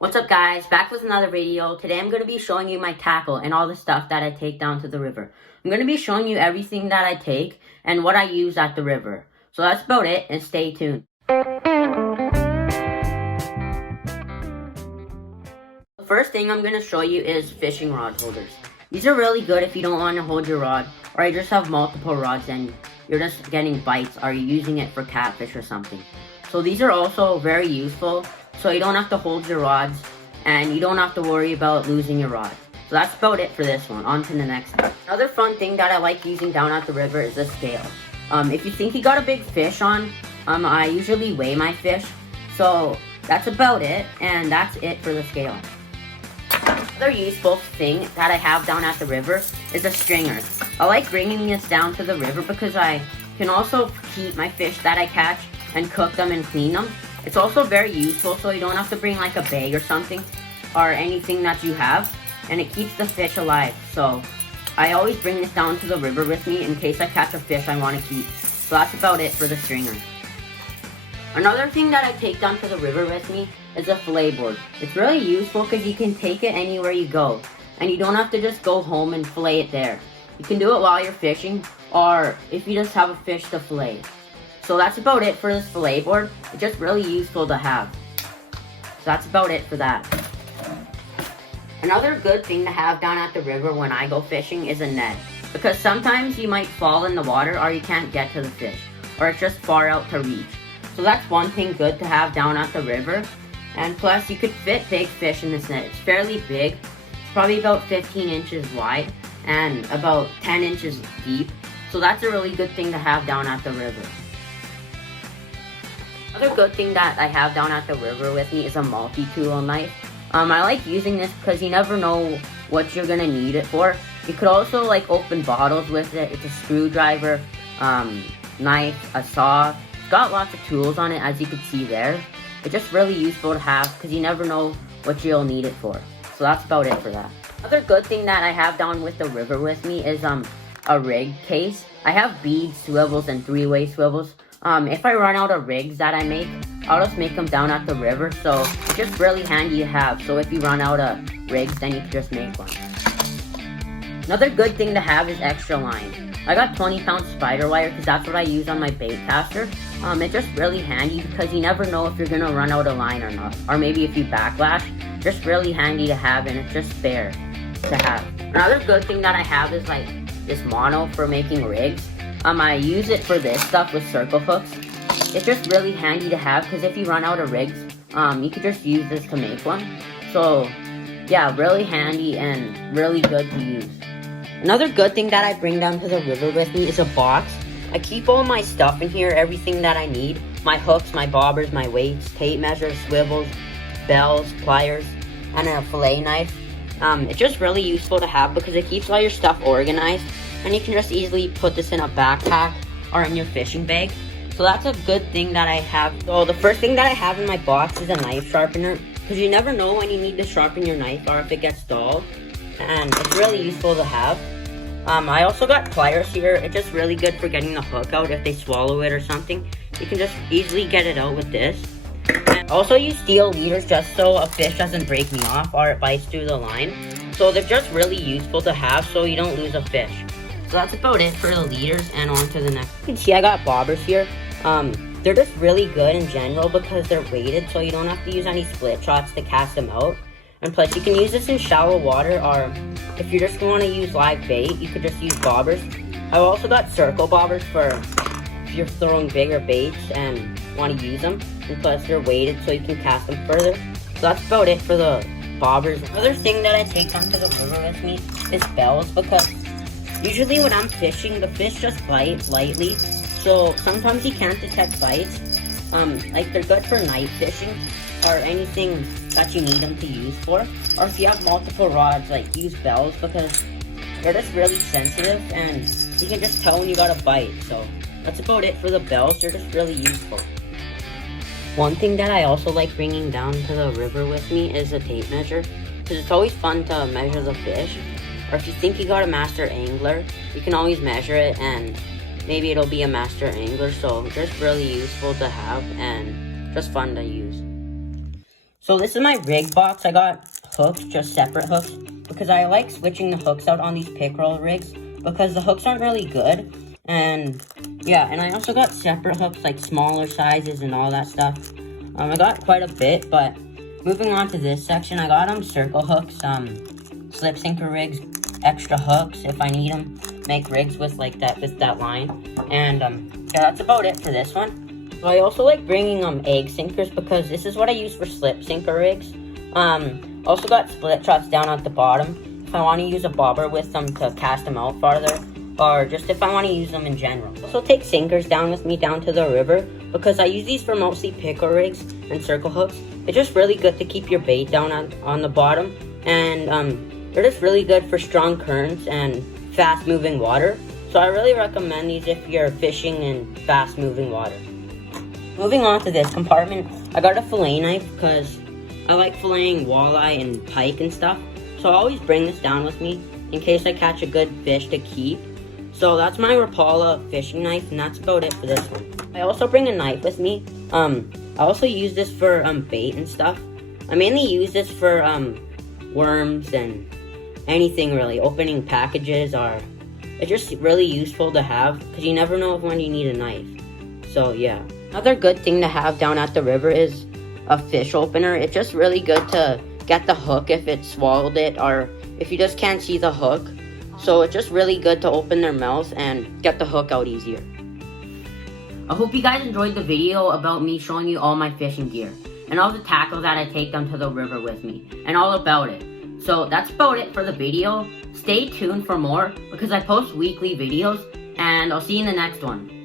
What's up guys, back with another video. Today I'm going to be showing you my tackle and all the stuff that I take down to the river. I'm going to be showing you everything that I take and what I use at the river. So that's about it, and stay tuned. The first thing I'm going to show you is fishing rod holders. These are really good if you don't want to hold your rod, or you just have multiple rods and you're just getting bites, or you're using it for catfish or something. So these are also very useful, so you don't have to hold your rods and you don't have to worry about losing your rod. So that's about it for this one. On to the next one. Another fun thing that I like using down at the river is a scale. If you think you got a big fish on, I usually weigh my fish. So that's about it, and that's it for the scale. Another useful thing that I have down at the river is a stringer. I like bringing this down to the river because I can also keep my fish that I catch and cook them and clean them. It's also very useful, so you don't have to bring like a bag or something or anything that you have, and it keeps the fish alive. So I always bring this down to the river with me in case I catch a fish I want to keep. So that's about it for the stringer. Another thing that I take down to the river with me is a fillet board. It's really useful because you can take it anywhere you go, and you don't have to just go home and fillet it there. You can do it while you're fishing, or if you just have a fish to fillet. So that's about it for this fillet board. It's just really useful to have. So that's about it for that. Another good thing to have down at the river when I go fishing is a net. Because sometimes you might fall in the water, or you can't get to the fish, or it's just far out to reach. So that's one thing good to have down at the river. And plus you could fit big fish in this net. It's fairly big. It's probably about 15 inches wide and about 10 inches deep. So that's a really good thing to have down at the river. Another good thing that I have down at the river with me is a multi-tool knife. I like using this because you never know what you're going to need it for. You could also like open bottles with it. It's a screwdriver, knife, a saw. It's got lots of tools on it, as you can see there. It's just really useful to have because you never know what you'll need it for. So that's about it for that. Another good thing that I have down with the river with me is a rig case. I have bead swivels and three-way swivels. If I run out of rigs that I make, I'll just make them down at the river, so it's just really handy to have. So if you run out of rigs, then you can just make one. Another good thing to have is extra line. I got 20-pound spider wire because that's what I use on my bait caster. It's just really handy because you never know if you're gonna run out of line or not, or maybe if you backlash. Just really handy to have, and it's just spare to have. Another good thing that I have is like this mono for making rigs. I use it for this stuff with circle hooks. It's just really handy to have because if you run out of rigs, you could just use this to make one. So yeah, really handy and really good to use. Another good thing that I bring down to the river with me is a box. I keep all my stuff in here, everything that I need. My hooks, my bobbers, my weights, tape measures, swivels, bells, pliers, and a fillet knife. It's just really useful to have because it keeps all your stuff organized, and you can just easily put this in a backpack or in your fishing bag. So that's a good thing that I have. So the first thing that I have in my box is a knife sharpener, because you never know when you need to sharpen your knife or if it gets dull, and it's really useful to have. I also got pliers here. It's just really good for getting the hook out if they swallow it or something. You can just easily get it out with this. And also use steel leaders just so a fish doesn't break me off or it bites through the line. So they're just really useful to have so you don't lose a fish. So that's about it for the leaders, and on to the next. You can see I got bobbers here. They're just really good in general because they're weighted, so you don't have to use any split shots to cast them out. And plus you can use this in shallow water, or if you just want to use live bait, you could just use bobbers. I've also got circle bobbers for if you're throwing bigger baits and want to use them. And plus they're weighted so you can cast them further. So that's about it for the bobbers. Another thing that I take down to the river with me is bells, because usually when I'm fishing, the fish just bite lightly, so sometimes you can't detect bites. Like they're good for night fishing or anything that you need them to use for. Or if you have multiple rods, like use bells because they're just really sensitive and you can just tell when you got a bite. So that's about it for the bells. They're just really useful. One thing that I also like bringing down to the river with me is a tape measure, because it's always fun to measure the fish. Or if you think you got a master angler, you can always measure it and maybe it'll be a master angler. So just really useful to have and just fun to use. So this is my rig box. I got hooks, just separate hooks, because I like switching the hooks out on these pickerel rigs because the hooks aren't really good. And yeah, and I also got separate hooks, like smaller sizes and all that stuff. I got quite a bit, but moving on to this section, I got circle hooks, slip sinker rigs, extra hooks if I need them, make rigs with like that, with that line. And yeah, that's about it for this one. So I also like bringing egg sinkers because this is what I use for slip sinker rigs. Also got split troughs down at the bottom if I want to use a bobber with them to cast them out farther, or just if I want to use them in general. Also take sinkers down with me down to the river because I use these for mostly pickerel rigs and circle hooks. It's just really good to keep your bait down on the bottom, and they're just really good for strong currents and fast moving water. So I really recommend these if you're fishing in fast moving water. Moving on to this compartment, I got a fillet knife because I like filleting walleye and pike and stuff. So I always bring this down with me in case I catch a good fish to keep. So that's my Rapala fishing knife, and that's about it for this one. I also bring a knife with me. I also use this for bait and stuff. I mainly use this for worms and anything really. Opening packages it's just really useful to have because you never know when you need a knife. So yeah. Another good thing to have down at the river is a fish opener. It's just really good to get the hook if it swallowed it or if you just can't see the hook. So it's just really good to open their mouths and get the hook out easier. I hope you guys enjoyed the video about me showing you all my fishing gear and all the tackle that I take down to the river with me and all about it. So that's about it for the video. Stay tuned for more because I post weekly videos, and I'll see you in the next one.